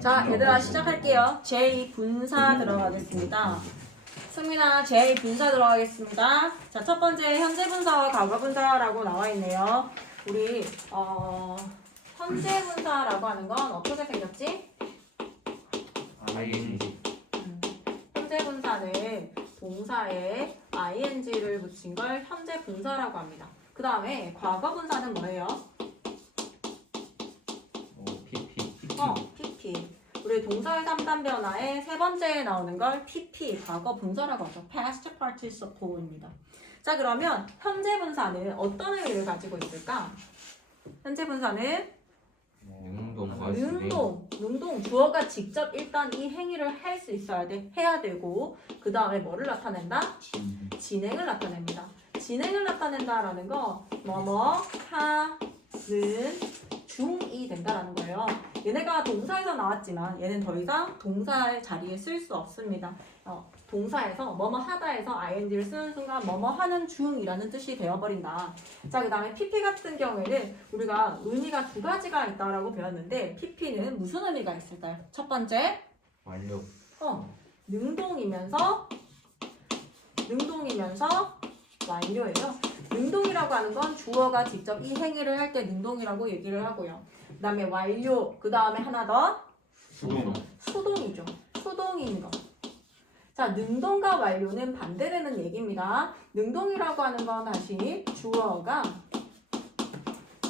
자, 얘들아 시작할게요. 제2분사 들어가겠습니다. 승민아, 제2분사 들어가겠습니다. 자, 첫 번째 현재 분사와 과거 분사라고 나와 있네요. 우리 현재 분사라고 하는 건 어떻게 생겼지? ing. 현재 분사는 동사에 ing를 붙인 걸 현재 분사라고 합니다. 그 다음에 과거 분사는 뭐예요? pp. PP. 우리 동사의 3단 변화의 세 번째에 나오는 걸 PP, 과거 분사라고 하죠. Past Participle입니다. 자, 그러면 현재 분사는 어떤 의미를 가지고 있을까? 현재 분사는 능동. 주어가 직접 일단 이 행위를 할 수 있어야 돼. 해야 되고, 그 다음에 뭐를 나타낸다? 진행을 나타냅니다. 진행을 나타낸다라는 거, 뭐뭐 하는 중이 된다라는 거예요. 얘네가 동사에서 나왔지만 얘는 더 이상 동사의 자리에 쓸 수 없습니다. 동사에서 뭐뭐 하다에서 ing를 쓰는 순간 뭐뭐 하는 중이라는 뜻이 되어버린다. 자, 그 다음에 pp 같은 경우에는 우리가 의미가 두 가지가 있다라고 배웠는데 pp는 무슨 의미가 있을까요? 첫 번째, 완료. 능동이면서 완료예요. 능동이라고 하는 건 주어가 직접 이 행위를 할 때 능동이라고 얘기를 하고요. 그 다음에 완료, 그 다음에 하나 더 수동이죠. 수동인 거. 자, 능동과 완료는 반대되는 얘기입니다. 능동이라고 하는 건 다시 주어가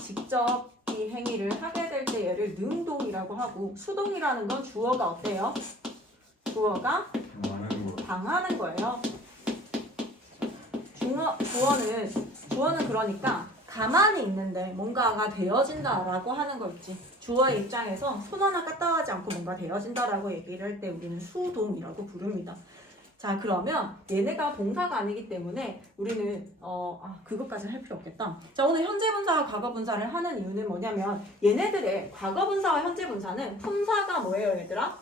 직접 이 행위를 하게 될 때 얘를 능동이라고 하고, 수동이라는 건 주어가 어때요? 주어가 당하는 거예요. 주어는 그러니까 가만히 있는데 뭔가가 되어진다라고 하는 거 있지. 주어의 입장에서 손 하나 까딱하지 않고 뭔가 되어진다라고 얘기를 할 때 우리는 수동이라고 부릅니다. 자, 그러면 얘네가 동사가 아니기 때문에 우리는 그것까지는 할 필요 없겠다. 자, 오늘 현재 분사와 과거 분사를 하는 이유는 뭐냐면 얘네들의 과거 분사와 현재 분사는 품사가 뭐예요, 얘들아?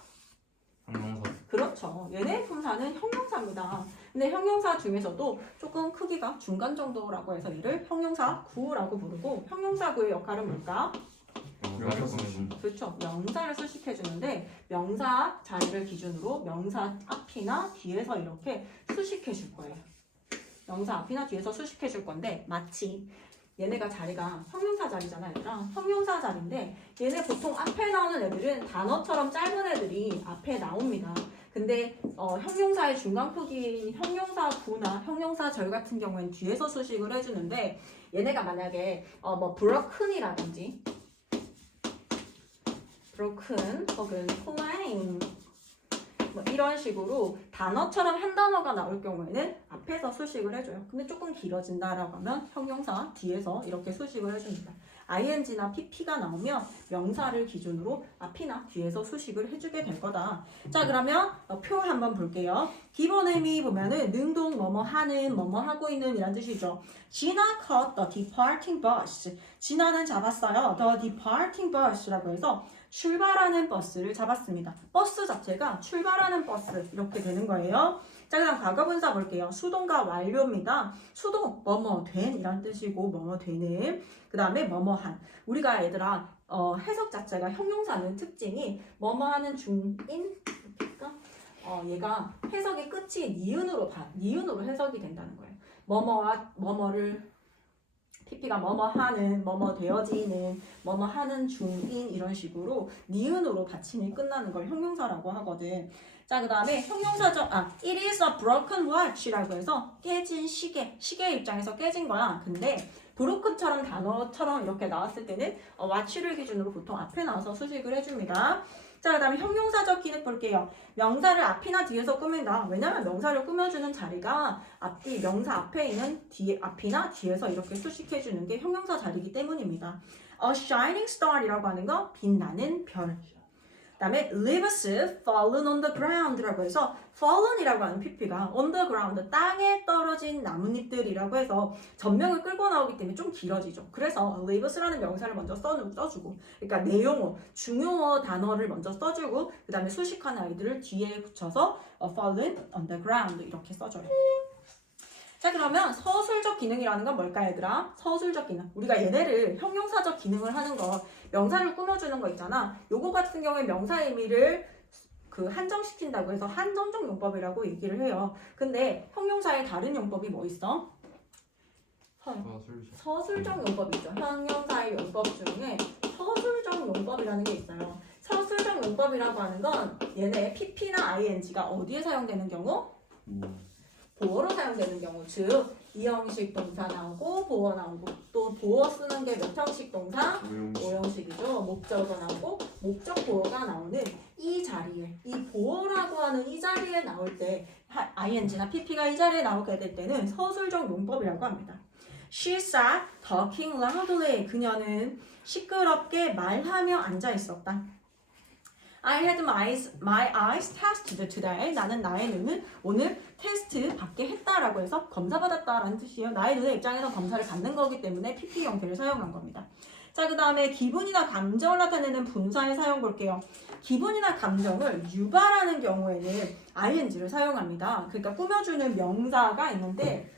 형용사. 그렇죠. 얘네 품사는 형용사입니다. 근데 형용사 중에서도 조금 크기가 중간 정도라고 해서 얘를 형용사 구라고 부르고, 형용사 구의 역할은 뭘까? 그렇죠. 명사를 수식해주는데 명사 자리를 기준으로 명사 앞이나 뒤에서 이렇게 수식해줄 거예요. 명사 앞이나 뒤에서 수식해줄 건데 마치 얘네가 자리가 형용사 자리잖아, 얘들아. 형용사 자리인데 얘네 보통 앞에 나오는 애들은 단어처럼 짧은 애들이 앞에 나옵니다. 근데 형용사의 중간 크기인 형용사 구나 형용사 절 같은 경우에는 뒤에서 수식을 해주는데 얘네가 만약에 broken이라든지 broken 혹은 plain 이런 식으로 단어처럼 한 단어가 나올 경우에는 앞에서 수식을 해줘요. 근데 조금 길어진다라고 하면 형용사 뒤에서 이렇게 수식을 해줍니다. ing나 pp가 나오면 명사를 기준으로 앞이나 뒤에서 수식을 해주게 될 거다. 자, 그러면 표 한번 볼게요. 기본 의미 보면은 능동 뭐뭐 하는 뭐뭐 하고 있는 이란 뜻이죠. 진아 caught the departing bus. 진아는 잡았어요. The departing bus라고 해서 출발하는 버스를 잡았습니다. 버스 자체가 출발하는 버스 이렇게 되는 거예요. 자, 그다음 과거 분사 볼게요. 수동과 완료입니다. 수동 뭐뭐 된 이란 뜻이고 뭐뭐 되는, 그 다음에 뭐뭐 한. 우리가 얘들아 해석 자체가 형용사는 특징이 뭐뭐 하는 중인 그러니까 얘가 해석의 끝이 니은으로 해석이 된다는 거예요. 뭐뭐와 뭐뭐를 PP가 뭐뭐 하는, 뭐뭐 되어지는, 뭐뭐 하는 중인 이런 식으로 니은으로 받침이 끝나는 걸 형용사라고 하거든. 자, 그 다음에 형용사적 it is a broken watch라고 해서 깨진 시계 입장에서 깨진 거야. 근데 broken처럼 단어처럼 이렇게 나왔을 때는 watch를 기준으로 보통 앞에 나와서 수식을 해줍니다. 자, 그 다음에 형용사적 기능 볼게요. 명사를 앞이나 뒤에서 꾸민다. 왜냐면 명사를 꾸며주는 자리가 명사 앞에 있는 앞이나 뒤에서 이렇게 수식해주는 게 형용사 자리이기 때문입니다. A shining star이라고 하는 거 빛나는 별. 그 다음에 leaves fallen on the ground라고 해서 fallen이라고 하는 pp가 on the ground, 땅에 떨어진 나뭇잎들이라고 해서 전명을 끌고 나오기 때문에 좀 길어지죠. 그래서 leaves라는 명사를 먼저 써주고, 그러니까 내용어, 중용어 단어를 먼저 써주고 그 다음에 수식한 아이들을 뒤에 붙여서 fallen on the ground 이렇게 써줘요. 자, 그러면 서술적 기능이라는 건 뭘까, 얘들아? 서술적 기능. 우리가 얘네를 형용사적 기능을 하는 거, 명사를 꾸며주는 거 있잖아. 요거 같은 경우에 명사 의미를 그 한정시킨다고 해서 한정적 용법이라고 얘기를 해요. 근데 형용사의 다른 용법이 뭐 있어? 서술적 용법이죠. 형용사의 용법 중에 서술적 용법이라는 게 있어요. 서술적 용법이라고 하는 건 얘네 PP나 ING가 어디에 사용되는 경우? 보어로 사용되는 경우. 즉 이형식 동사 나오고 보어 나오고 또 보어 쓰는 게 몇 형식 동사? 5형식이죠. 목적어 나오고 목적 보어가 나오는 이 자리에 이 보어라고 하는 이 자리에 나올 때 ING나 PP가 이 자리에 나오게 될 때는 서술적 용법이라고 합니다. She sat talking loudly. 그녀는 시끄럽게 말하며 앉아 있었다. I had my eyes tested today. 나는 나의 눈을 오늘 테스트 받게 했다라고 해서 검사받았다라는 뜻이에요. 나의 눈의 입장에서 검사를 받는 거기 때문에 PP 형태를 사용한 겁니다. 자, 그 다음에 기분이나 감정을 나타내는 분사의 사용 볼게요. 기분이나 감정을 유발하는 경우에는 ing를 사용합니다. 그러니까 꾸며주는 명사가 있는데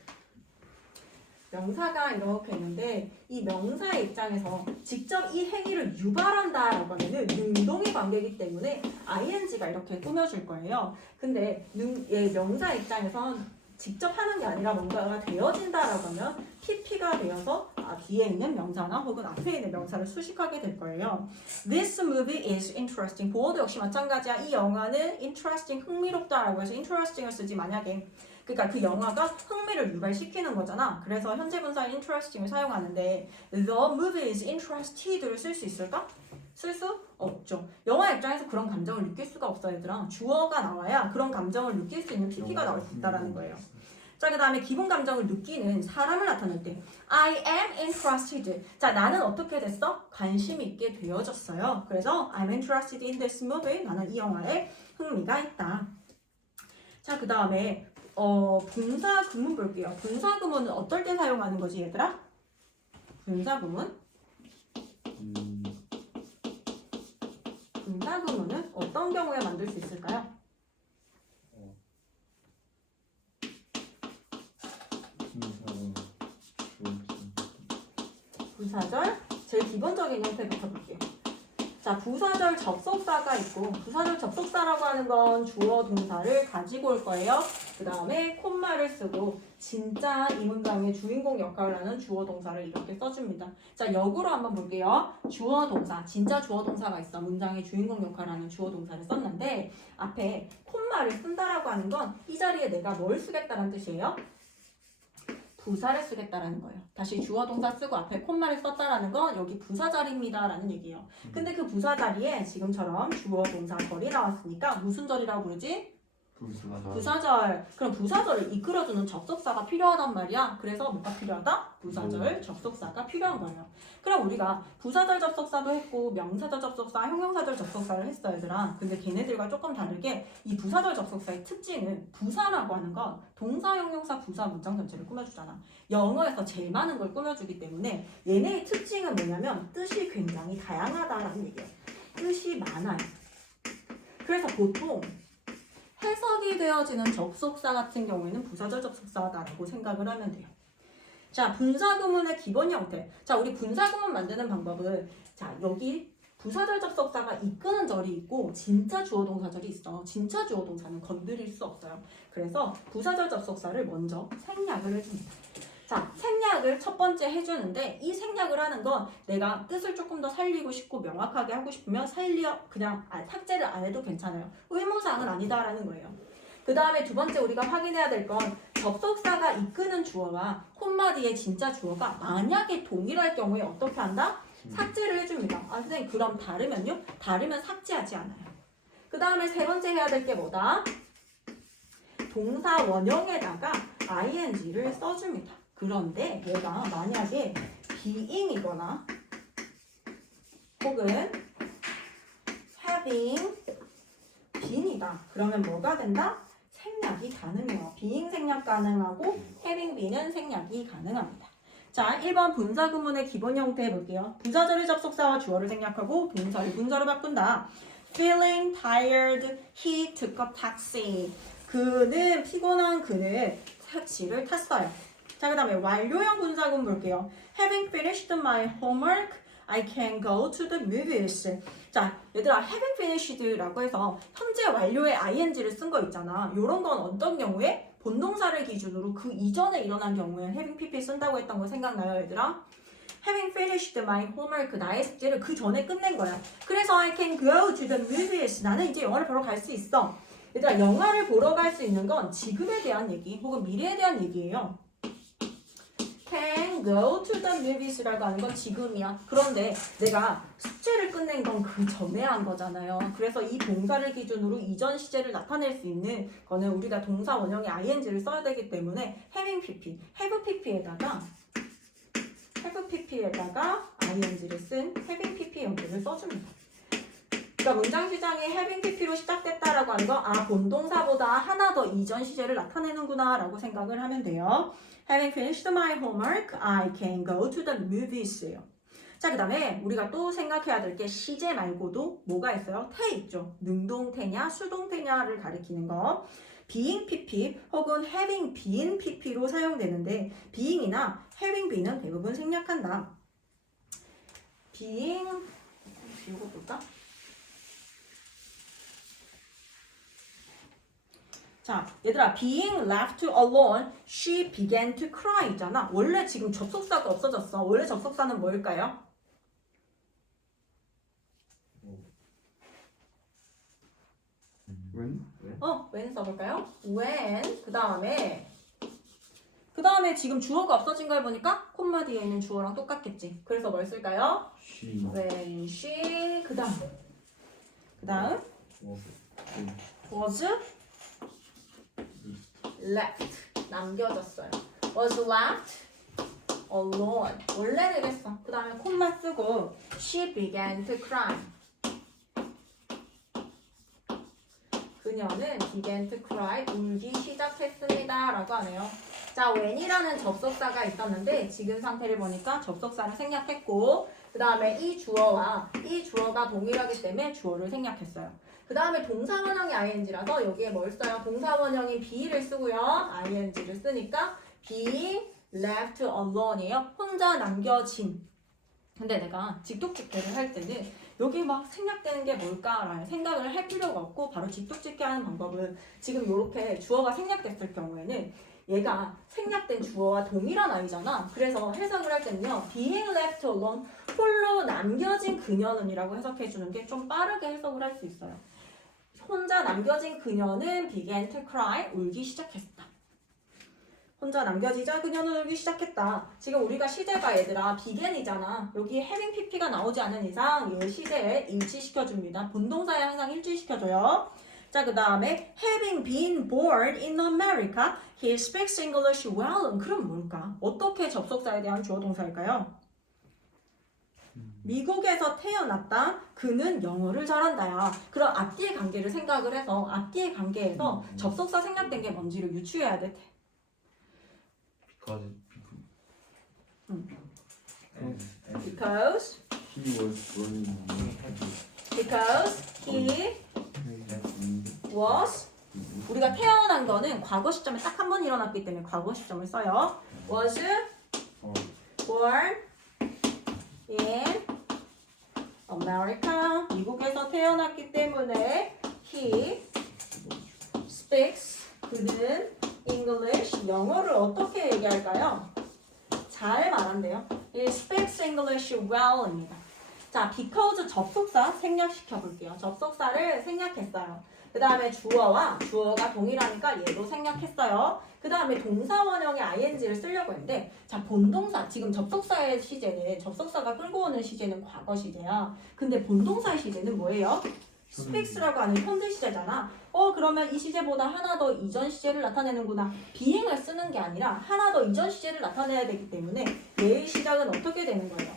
명사가 이렇게 있는데 이 명사의 입장에서 직접 이 행위를 유발한다라고 하면은 능동의 관계이기 때문에 ing가 이렇게 꾸며줄 거예요. 근데 명사 입장에선 직접 하는 게 아니라 뭔가가 되어진다라고 하면 PP가 되어서 뒤에 있는 명사나 혹은 앞에 있는 명사를 수식하게 될 거예요. This movie is interesting. 보어도 역시 마찬가지야. 이 영화는 interesting, 흥미롭다라고 해서 interesting을 쓰지 만약에 그러니까 그 영화가 흥미를 유발시키는 거잖아. 그래서 현재 분사 interesting을 사용하는데 the movie is interested를 쓸 수 있을까? 쓸 수 없죠. 영화 입장에서 그런 감정을 느낄 수가 없어 얘들아. 주어가 나와야 그런 감정을 느낄 수 있는 PP가 나올 수 있다는 거예요. 자, 그 다음에 기본 감정을 느끼는 사람을 나타낼 때 I am interested. 자, 나는 어떻게 됐어? 관심 있게 되어졌어요. 그래서 I'm interested in this movie. 나는 이 영화에 흥미가 있다. 자, 그 다음에 분사 구문 볼게요. 분사 구문은 어떨 때 사용하는 거지 얘들아? 분사 구문? 분사 구문은 어떤 경우에 만들 수 있을까요? 부사절 제일 기본적인 형태부터 볼게요. 자, 부사절 접속사가 있고 부사절 접속사라고 하는 건 주어 동사를 가지고 올 거예요. 그 다음에 콤마를 쓰고 진짜 이 문장의 주인공 역할을 하는 주어 동사를 이렇게 써줍니다. 자, 역으로 한번 볼게요. 주어 동사, 진짜 주어 동사가 있어. 문장의 주인공 역할을 하는 주어 동사를 썼는데 앞에 콤마를 쓴다라고 하는 건 이 자리에 내가 뭘 쓰겠다는 뜻이에요? 부사를 쓰겠다라는 거예요. 다시 주어 동사 쓰고 앞에 콤마를 썼다라는 건 여기 부사 자리입니다 라는 얘기예요. 근데 그 부사 자리에 지금처럼 주어 동사 절이 나왔으니까 무슨 절이라고 부르지? 부사절. 그럼 부사절을 이끌어주는 접속사가 필요하단 말이야. 그래서 뭐가 필요하다? 부사절 접속사가 필요한 거예요. 그럼 우리가 부사절 접속사도 했고 명사절 접속사, 형용사절 접속사를 했어 얘들아. 근데 걔네들과 조금 다르게 이 부사절 접속사의 특징은 부사라고 하는 건 동사, 형용사, 부사 문장 전체를 꾸며주잖아. 영어에서 제일 많은 걸 꾸며주기 때문에 얘네의 특징은 뭐냐면 뜻이 굉장히 다양하다라는 얘기예요. 뜻이 많아요. 그래서 보통 해석이 되어지는 접속사 같은 경우에는 부사절 접속사다라고 생각을 하면 돼요. 자, 분사구문의 기본 형태. 자, 우리 분사구문 만드는 방법은 자, 여기 부사절 접속사가 이끄는 절이 있고 진짜 주어 동사절이 있어. 진짜 주어 동사는 건드릴 수 없어요. 그래서 부사절 접속사를 먼저 생략을 해줍니다. 자, 생략을 첫 번째 해주는데 이 생략을 하는 건 내가 뜻을 조금 더 살리고 싶고 명확하게 하고 싶으면 그냥 삭제를 안 해도 괜찮아요. 의무사항은 아니다라는 거예요. 그 다음에 두 번째 우리가 확인해야 될 건 접속사가 이끄는 주어와 콤마 뒤에 진짜 주어가 만약에 동일할 경우에 어떻게 한다? 삭제를 해줍니다. 선생님 그럼 다르면요? 다르면 삭제하지 않아요. 그 다음에 세 번째 해야 될 게 뭐다? 동사 원형에다가 ing를 써줍니다. 그런데 얘가 만약에 being이거나 혹은 having been이다. 그러면 뭐가 된다? 생략이 가능해요. being 생략 가능하고 having been은 생략이 가능합니다. 자, 1번 분사구문의 기본 형태 볼게요. 부사절의 접속사와 주어를 생략하고 동사를 분사로 바꾼다. Feeling tired, he took a taxi. 그는 피곤한 그는 택시를 탔어요. 자, 그 다음에 완료형 분사구문 볼게요. Having finished my homework, I can go to the movies. 자, 얘들아, having finished라고 해서 현재 완료의 ing를 쓴 거 있잖아. 요런 건 어떤 경우에? 본동사를 기준으로 그 이전에 일어난 경우에 having pp 쓴다고 했던 거 생각나요, 얘들아? Having finished my homework, 나의 숙제를 그 전에 끝낸 거야. 그래서 I can go to the movies. 나는 이제 영화를 보러 갈 수 있어. 얘들아, 영화를 보러 갈 수 있는 건 지금에 대한 얘기 혹은 미래에 대한 얘기예요. Can go to the movies라고 하는 건 지금이야. 그런데 내가 숙제를 끝낸 건 그 전에 한 거잖아요. 그래서 이 동사를 기준으로 이전 시제를 나타낼 수 있는 거는 우리가 동사 원형의 ing를 써야 되기 때문에 having pp, have pp에다가 ing를 쓴 having pp 연결을 써줍니다. 그러니까 문장 시장이 having pp로 시작됐다라고 하는 거, 아, 본동사보다 하나 더 이전 시제를 나타내는구나 라고 생각을 하면 돼요. Having finished my homework, I can go to the movies예요. 자, 그 다음에 우리가 또 생각해야 될 게 시제 말고도 뭐가 있어요? 태 있죠. 능동태냐 수동태냐를 가리키는 거. being pp 혹은 having been pp로 사용되는데 being이나 having been은 대부분 생략한다. being, 비우고 볼까? 자, 얘들아, being left alone, she began to cry 있잖아. 원래 지금 접속사가 없어졌어. 원래 접속사는 뭘까요? when? when 써볼까요? when, 그 다음에 지금 주어가 없어진 걸 보니까 콤마 뒤에 있는 주어랑 똑같겠지. 그래서 뭘 쓸까요? she when she, 그 다음 was was left, 남겨졌어요. was left alone, 원래는 이랬어. 그 다음에 콤마 쓰고 she began to cry, 그녀는 began to cry, 울기 시작했습니다 라고 하네요. 자, when이라는 접속사가 있었는데 지금 상태를 보니까 접속사를 생략했고, 그 다음에 이 주어가 동일하기 때문에 주어를 생략했어요. 그 다음에 동사원형이 ing라서 여기에 뭘 써요? 동사원형인 be를 쓰고요. ing를 쓰니까 being left alone이에요. 혼자 남겨진. 근데 내가 직독집계를 할 때는 여기 막 생략되는 게 뭘까라는 생각을 할 필요가 없고 바로 직독집계하는 방법은 지금 이렇게 주어가 생략됐을 경우에는 얘가 생략된 주어와 동일한 아이잖아. 그래서 해석을 할 때는요. being left alone, 홀로 남겨진 그녀는이라고 해석해 주는 게 좀 빠르게 해석을 할 수 있어요. 혼자 남겨진 그녀는 began to cry, 울기 시작했다. 혼자 남겨지자 그녀는 울기 시작했다. 지금 우리가 시제가 얘들아 began이잖아. 여기 having pp가 나오지 않은 이상 얘 시제에 일치시켜줍니다. 본동사에 항상 일치시켜줘요. 자, 그 다음에 having been born in America, he speaks English well. 그럼 뭘까? 어떻게 접속사에 대한 주어 동사일까요? 미국에서 태어났다. 그는 영어를 잘한다야. 그럼 앞뒤의 관계를 생각을 해서 앞뒤의 관계에서 접속사 생략된 게 뭔지를 유추해야 돼. because Because he was, 우리가 태어난 거는 과거 시점에 딱 한 번 일어났기 때문에 과거 시점을 써요. was born in America, 미국에서 태어났기 때문에 he speaks, 그는 English, 영어를 어떻게 얘기할까요? 잘 말한대요. He speaks English well입니다. 자, because 접속사 생략시켜 볼게요. 접속사를 생략했어요. 그 다음에 주어가 동일하니까 얘도 생략했어요. 그 다음에 동사원형의 ing를 쓰려고 했는데, 자, 본동사, 지금 접속사의 시제는, 접속사가 끌고 오는 시제는 과거 시제야. 근데 본동사의 시제는 뭐예요? speaks라고 하는 현재 시제잖아. 그러면 이 시제보다 하나 더 이전 시제를 나타내는구나. being을 쓰는 게 아니라 하나 더 이전 시제를 나타내야 되기 때문에 얘의 시작은 어떻게 되는 거예요?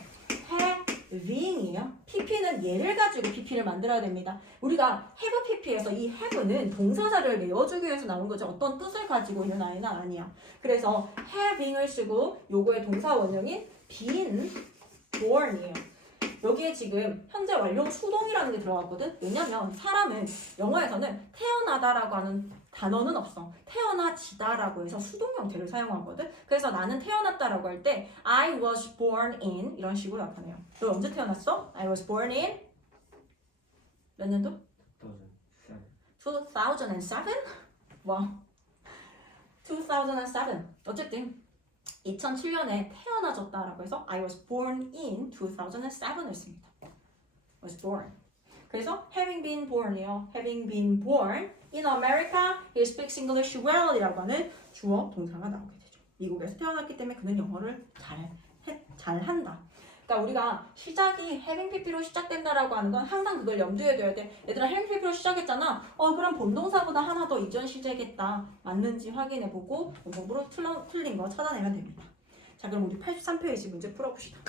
having이에요. pp는 얘를 가지고 pp를 만들어야 됩니다. 우리가 have pp에서 이 have는 동사자를 외워주기 위해서 나온 거지 어떤 뜻을 가지고 있는 아이는 아니야. 그래서 having을 쓰고 요거의 동사 원형인 been born이에요. 여기에 지금 현재 완료 수동이라는 게 들어갔거든. 왜냐면 사람은 영어에서는 태어나다라고 하는 단어는 없어. 태어나지다라고 해서 수동 형태를 사용하거든. 그래서 나는 태어났다라고 할 때 I was born in 이런 식으로 나타내요. 너 언제 태어났어? I was born in 몇 년도? 2007? 와, 2007. 어쨌든 2007년에 태어나졌다라고 해서 I was born in 2007을 씁니다. was born. 그래서 having been born이요. having been born in America, he speaks English well 이라고 하는 주어 동사가 나오게 되죠. 미국에서 태어났기 때문에 그는 영어를 잘한다. 그러니까 우리가 시작이 having pp로 시작된다라고 하는 건 항상 그걸 염두에 둬야 돼. 얘들아 having pp로 시작했잖아. 그럼 본동사보다 하나 더 이전 시제겠다. 맞는지 확인해보고 원법으로 틀린 거 찾아내면 됩니다. 자, 그럼 우리 83페이지 문제 풀어봅시다.